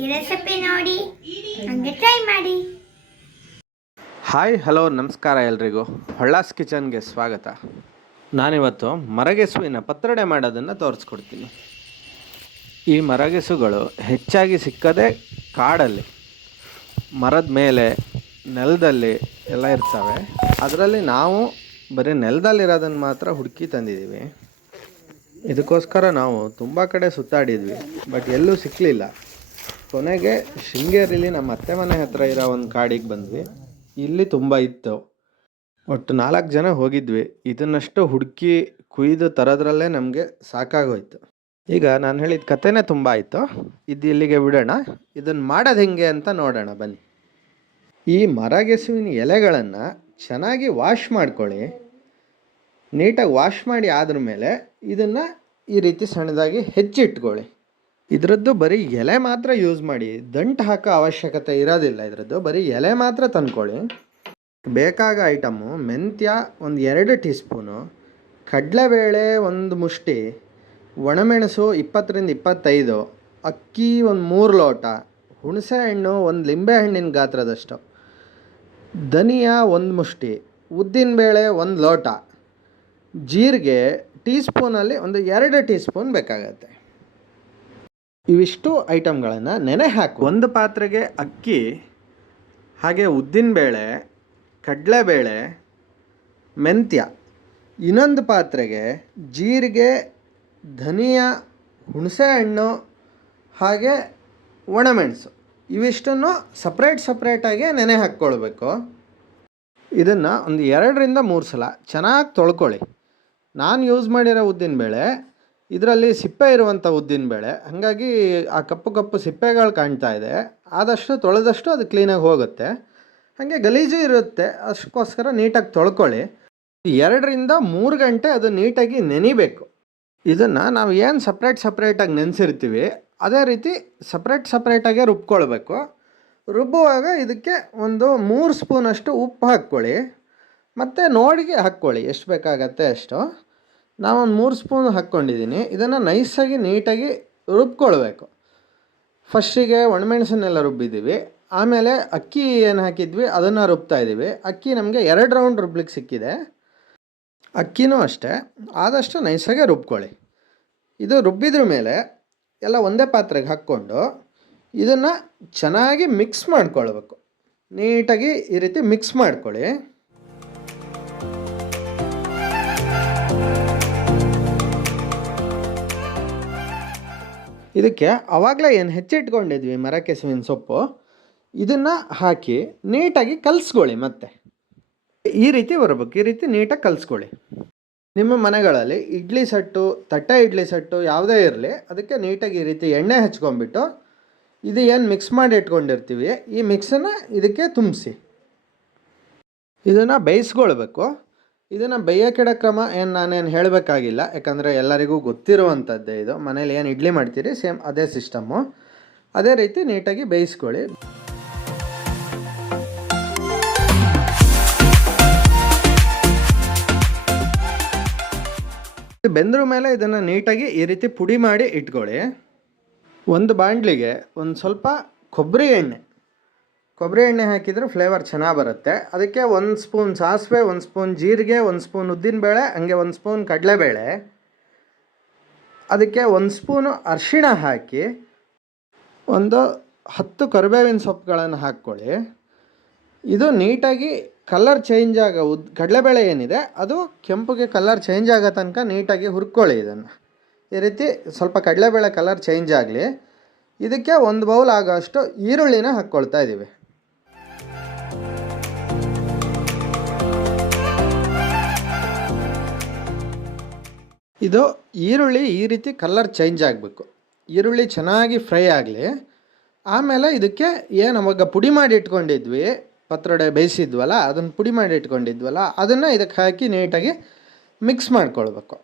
ಈ ನೋಡಿ. ಹಂಗೆ ಟ್ರೈ ಮಾಡಿ. ಹಾಯ್ ಹಲೋ ನಮಸ್ಕಾರ ಎಲ್ರಿಗೂ. ಹೊಳ್ಳಾಸ್ ಕಿಚನ್ಗೆ ಸ್ವಾಗತ. ನಾನಿವತ್ತು ಮರಗೆಸುವಿನ ಪತ್ರಡೆ ಮಾಡೋದನ್ನು ತೋರಿಸ್ಕೊಡ್ತೀನಿ. ಈ ಮರಗೆಸುಗಳು ಹೆಚ್ಚಾಗಿ ಸಿಕ್ಕದೆ ಕಾಡಲ್ಲಿ, ಮರದ ಮೇಲೆ, ನೆಲದಲ್ಲಿ ಎಲ್ಲ ಇರ್ತವೆ. ಅದರಲ್ಲಿ ನಾವು ಬರೀ ನೆಲದಲ್ಲಿರೋದನ್ನು ಮಾತ್ರ ಹುಡುಕಿ ತಂದಿದ್ದೀವಿ. ಇದಕ್ಕೋಸ್ಕರ ನಾವು ತುಂಬ ಕಡೆ ಸುತ್ತಾಡಿದ್ವಿ, ಬಟ್ ಎಲ್ಲೂ ಸಿಕ್ಕಲಿಲ್ಲ ಕೊನೆಗೆ ಶೃಂಗೇರಿಲಿ ನಮ್ಮ ಅತ್ತೆ ಮನೆ ಹತ್ರ ಇರೋ ಒಂದು ಕಾಡಿಗೆ ಬಂದ್ವಿ. ಇಲ್ಲಿ ತುಂಬ ಇತ್ತು. ಒಟ್ಟು ನಾಲ್ಕು ಜನ ಹೋಗಿದ್ವಿ. ಇದನ್ನಷ್ಟು ಹುಡುಕಿ ಕುಯ್ದು ತರೋದ್ರಲ್ಲೇ ನಮಗೆ ಸಾಕಾಗೋಯ್ತು. ಈಗ ನಾನು ಹೇಳಿದ ಕಥೆನೇ ತುಂಬ ಆಯಿತು. ಇದು ಇಲ್ಲಿಗೆ ಬಿಡೋಣ. ಇದನ್ನು ಮಾಡೋದು ಹೆಂಗೆ ಅಂತ ನೋಡೋಣ, ಬನ್ನಿ. ಈ ಮರಗೆಸುವಿನ ಎಲೆಗಳನ್ನು ಚೆನ್ನಾಗಿ ವಾಶ್ ಮಾಡ್ಕೊಳ್ಳಿ. ನೀಟಾಗಿ ವಾಶ್ ಮಾಡಿ ಆದ್ರ ಮೇಲೆ ಇದನ್ನು ಈ ರೀತಿ ಸಣ್ಣದಾಗಿ ಹೆಚ್ಚಿಟ್ಕೊಳ್ಳಿ ಇದರದ್ದು ಬರೀ ಎಲೆ ಮಾತ್ರ ಯೂಸ್ ಮಾಡಿ, ದಂಟು ಹಾಕೋ ಅವಶ್ಯಕತೆ ಇರೋದಿಲ್ಲ. ಇದರದ್ದು ಬರೀ ಎಲೆ ಮಾತ್ರ ತಂದ್ಕೊಳ್ಳಿ. ಬೇಕಾಗ ಐಟಮು ಮೆಂತ್ಯ ಒಂದು ಎರಡು ಟೀ ಸ್ಪೂನು ಕಡಲೆಬೇಳೆ ಒಂದು ಮುಷ್ಟಿ, ಒಣಮೆಣಸು ಇಪ್ಪತ್ತರಿಂದ ಇಪ್ಪತ್ತೈದು, ಅಕ್ಕಿ ಒಂದು ಮೂರು ಲೋಟ, ಹುಣಸೆ ಹಣ್ಣು ಒಂದು ಲಿಂಬೆಹಣ್ಣಿನ ಗಾತ್ರದಷ್ಟು, ಧನಿಯಾ ಒಂದು ಮುಷ್ಟಿ, ಉದ್ದಿನಬೇಳೆ ಒಂದು ಲೋಟ, ಜೀರಿಗೆ ಟೀ ಸ್ಪೂನಲ್ಲಿ ಒಂದು ಎರಡು ಟೀ ಸ್ಪೂನ್ ಬೇಕಾಗತ್ತೆ. ಇವಿಷ್ಟು ಐಟಮ್ಗಳನ್ನು ನೆನೆ ಹಾಕು. ಒಂದು ಪಾತ್ರೆಗೆ ಅಕ್ಕಿ, ಹಾಗೆ ಉದ್ದಿನಬೇಳೆ ಕಡಲೆಬೇಳೆ, ಮೆಂತ್ಯ. ಇನ್ನೊಂದು ಪಾತ್ರೆಗೆ ಜೀರಿಗೆ, ಧನಿಯಾ ಹುಣಸೆಹಣ್ಣು ಹಾಗೆ ಒಣಮೆಣಸು. ಇವಿಷ್ಟನ್ನು ಸಪ್ರೇಟ್ ಸಪ್ರೇಟಾಗಿ ನೆನೆ ಹಾಕ್ಕೊಳ್ಬೇಕು. ಇದನ್ನು ಒಂದು ಎರಡರಿಂದ ಮೂರು ಸಲ ಚೆನ್ನಾಗಿ ತೊಳ್ಕೊಳ್ಳಿ. ನಾನು ಯೂಸ್ ಮಾಡಿರೋ ಉದ್ದಿನಬೇಳೆ ಇದರಲ್ಲಿ ಸಿಪ್ಪೆ ಇರುವಂಥ ಉದ್ದಿನಬೇಳೆ ಹಾಗಾಗಿ ಆ ಕಪ್ಪು ಕಪ್ಪು ಸಿಪ್ಪೆಗಳು ಕಾಣ್ತಾ ಇದೆ. ಆದಷ್ಟು ತೊಳೆದಷ್ಟು ಅದು ಕ್ಲೀನಾಗಿ ಹೋಗುತ್ತೆ. ಹಾಗೆ ಗಲೀಜು ಇರುತ್ತೆ. ಅಷ್ಟಕ್ಕೋಸ್ಕರ ನೀಟಾಗಿ ತೊಳ್ಕೊಳ್ಳಿ. ಎರಡರಿಂದ ಮೂರು ಗಂಟೆ ಅದು ನೀಟಾಗಿ ನೆನಿಬೇಕು. ಇದನ್ನು ನಾವು ಏನು ಸಪ್ರೇಟ್ ಸಪ್ರೇಟಾಗಿ ನೆನೆಸಿರ್ತೀವಿ, ಅದೇ ರೀತಿ ಸಪ್ರೇಟ್ ಸಪ್ರೇಟಾಗೆ ರುಬ್ಕೊಳ್ಬೇಕು. ರುಬ್ಬುವಾಗ ಇದಕ್ಕೆ ಒಂದು ಮೂರು ಸ್ಪೂನಷ್ಟು ಉಪ್ಪು ಹಾಕ್ಕೊಳ್ಳಿ. ಮತ್ತು ನೋಡಿಗೆ ಹಾಕ್ಕೊಳ್ಳಿ, ಎಷ್ಟು ಬೇಕಾಗತ್ತೆ ಅಷ್ಟು. ನಾವೊಂದು ಮೂರು ಸ್ಪೂನ್ ಹಾಕ್ಕೊಂಡಿದ್ದೀನಿ ಇದನ್ನು ನೈಸಾಗಿ ನೀಟಾಗಿ ರುಬ್ಕೊಳ್ಬೇಕು. ಫಸ್ಟಿಗೆ ಒಣಮೆಣಸನ್ನೆಲ್ಲ ರುಬ್ಬಿದ್ದೀವಿ ಆಮೇಲೆ ಅಕ್ಕಿ ಏನು ಹಾಕಿದ್ವಿ, ಅದನ್ನು ರುಬ್ತಾ ಇದ್ದೀವಿ ಅಕ್ಕಿ ನಮಗೆ ಎರಡು ರೌಂಡ್ ರುಬ್ಲಿಕ್ಕೆ ಸಿಕ್ಕಿದೆ. ಅಕ್ಕಿನೂ ಅಷ್ಟೇ. ಆದಷ್ಟು ನೈಸಾಗೆ ರುಬ್ಕೊಳ್ಳಿ. ಇದು ರುಬ್ಬಿದ್ರ ಮೇಲೆ ಎಲ್ಲ ಒಂದೇ ಪಾತ್ರೆಗೆ ಹಾಕ್ಕೊಂಡು ಇದನ್ನು ಚೆನ್ನಾಗಿ ಮಿಕ್ಸ್ ಮಾಡ್ಕೊಳ್ಬೇಕು. ನೀಟಾಗಿ ಈ ರೀತಿ ಮಿಕ್ಸ್ ಮಾಡ್ಕೊಳ್ಳಿ. ಇದಕ್ಕೆ ಆವಾಗಲೇ ಏನು ಹೆಚ್ಚಿಟ್ಕೊಂಡಿದ್ವಿ ಮರಕೆಸುವಿನ ಸೊಪ್ಪು, ಇದನ್ನು ಹಾಕಿ ನೀಟಾಗಿ ಕಲಿಸ್ಕೊಳ್ಳಿ ಮತ್ತೆ. ಈ ರೀತಿ ಬರಬೇಕು, ಈ ರೀತಿ ನೀಟಾಗಿ ಕಲಿಸ್ಕೊಳ್ಳಿ. ನಿಮ್ಮ ಮನೆಗಳಲ್ಲಿ ಇಡ್ಲಿ ಸಟ್ಟು, ತಟ್ಟೆ ಇಡ್ಲಿ ಸಟ್ಟು ಯಾವುದೇ ಇರಲಿ, ಅದಕ್ಕೆ ನೀಟಾಗಿ ಈ ರೀತಿ ಎಣ್ಣೆ ಹಚ್ಕೊಂಡ್ಬಿಟ್ಟು ಇದು ಏನು ಮಿಕ್ಸ್ ಮಾಡಿ ಇಟ್ಕೊಂಡಿರ್ತೀವಿ, ಈ ಮಿಕ್ಸನ್ನು ಇದಕ್ಕೆ ತುಂಬಿಸಿ. ಇದನ್ನು ಬೇಯಿಸ್ಕೊಳ್ಬೇಕು. ಇದನ್ನು ಬೇಯೋಕ್ಕಿಡೋ ಕ್ರಮ ಏನು ನಾನೇನು ಹೇಳಬೇಕಾಗಿಲ್ಲ, ಯಾಕಂದರೆ ಎಲ್ಲರಿಗೂ ಗೊತ್ತಿರುವಂಥದ್ದೇ ಇದು. ಮನೇಲಿ ಏನು ಇಡ್ಲಿ ಮಾಡ್ತೀರಿ, ಸೇಮ್ ಅದೇ ಸಿಸ್ಟಮ್ಮು ಅದೇ ರೀತಿ ನೀಟಾಗಿ ಬೇಯಿಸ್ಕೊಳ್ಳಿ. ಬೆಂದ್ರ ಮೇಲೆ ಇದನ್ನು ನೀಟಾಗಿ ಈ ರೀತಿ ಪುಡಿ ಮಾಡಿ ಇಟ್ಕೊಳ್ಳಿ. ಒಂದು ಬಾಂಡ್ಲಿಗೆ ಒಂದು ಸ್ವಲ್ಪ ಕೊಬ್ಬರಿ ಎಣ್ಣೆ ಕೊಬ್ಬರಿ ಎಣ್ಣೆ ಹಾಕಿದರೆ ಫ್ಲೇವರ್ ಚೆನ್ನಾಗಿ ಬರುತ್ತೆ. ಅದಕ್ಕೆ ಒಂದು ಸ್ಪೂನ್ ಸಾಸಿವೆ, ಒಂದು ಸ್ಪೂನ್ ಜೀರಿಗೆ, ಒಂದು ಸ್ಪೂನ್ ಉದ್ದಿನಬೇಳೆ, ಹಂಗೆ ಒಂದು ಸ್ಪೂನ್ ಕಡಲೆಬೇಳೆ. ಅದಕ್ಕೆ ಒಂದು ಸ್ಪೂನು ಅರಿಶಿಣ ಹಾಕಿ, ಒಂದು ಹತ್ತು ಕರಿಬೇವಿನ ಸೊಪ್ಪುಗಳನ್ನು ಹಾಕ್ಕೊಳ್ಳಿ. ಇದು ನೀಟಾಗಿ ಕಲರ್ ಚೇಂಜ್ ಆಗ ಉದ್, ಕಡಲೆಬೇಳೆ ಏನಿದೆ, ಅದು ಕೆಂಪುಗೆ ಕಲರ್ ಚೇಂಜ್ ಆಗೋ ತನಕ ನೀಟಾಗಿ ಹುರ್ಕೊಳ್ಳಿ ಇದನ್ನು. ಈ ರೀತಿ ಸ್ವಲ್ಪ ಕಡಲೆಬೇಳೆ ಕಲರ್ ಚೇಂಜ್ ಆಗಲಿ. ಇದಕ್ಕೆ ಒಂದು ಬೌಲ್ ಆಗೋಷ್ಟು ಈರುಳ್ಳಿನ ಹಾಕ್ಕೊಳ್ತಾ ಇದ್ದೀವಿ ಇದು ಈರುಳ್ಳಿ ಈ ರೀತಿ ಕಲರ್ ಚೇಂಜ್ ಆಗಬೇಕು. ಈರುಳ್ಳಿ ಚೆನ್ನಾಗಿ ಫ್ರೈ ಆಗಲಿ, ಆಮೇಲೆ ಇದಕ್ಕೆ ಏನು ಅವಾಗ ಪುಡಿ ಮಾಡಿ ಇಟ್ಕೊಂಡಿದ್ವಿ, ಪತ್ರೊಡೆ ಬೇಯಿಸಿದ್ವಲ್ಲ, ಅದನ್ನು ಪುಡಿ ಮಾಡಿ ಇಟ್ಕೊಂಡಿದ್ವಲ್ಲ, ಅದನ್ನು ಇದಕ್ಕೆ ಹಾಕಿ ನೀಟಾಗಿ ಮಿಕ್ಸ್ ಮಾಡ್ಕೊಳ್ಬೇಕು.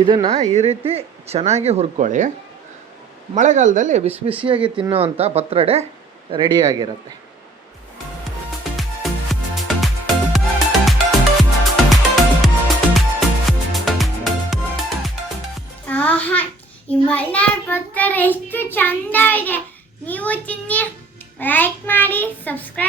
ಇದನ್ನು ಈ ರೀತಿ ಚೆನ್ನಾಗಿ ಹುರ್ಕೊಳ್ಳಿ. ಮಳೆಗಾಲದಲ್ಲಿ ಬಿಸಿ ಬಿಸಿಯಾಗಿ ತಿನ್ನುವಂಥ ಪತ್ರಡೆ ರೆಡಿಯಾಗಿರುತ್ತೆ ಈ ಪತ್ರ ಎಷ್ಟು ಚಂದ ಇದೆ. ನೀವು ತಿನ್ನಿ ಲೈಕ್ ಮಾಡಿ ಸಬ್ಸ್ಕ್ರೈಬ್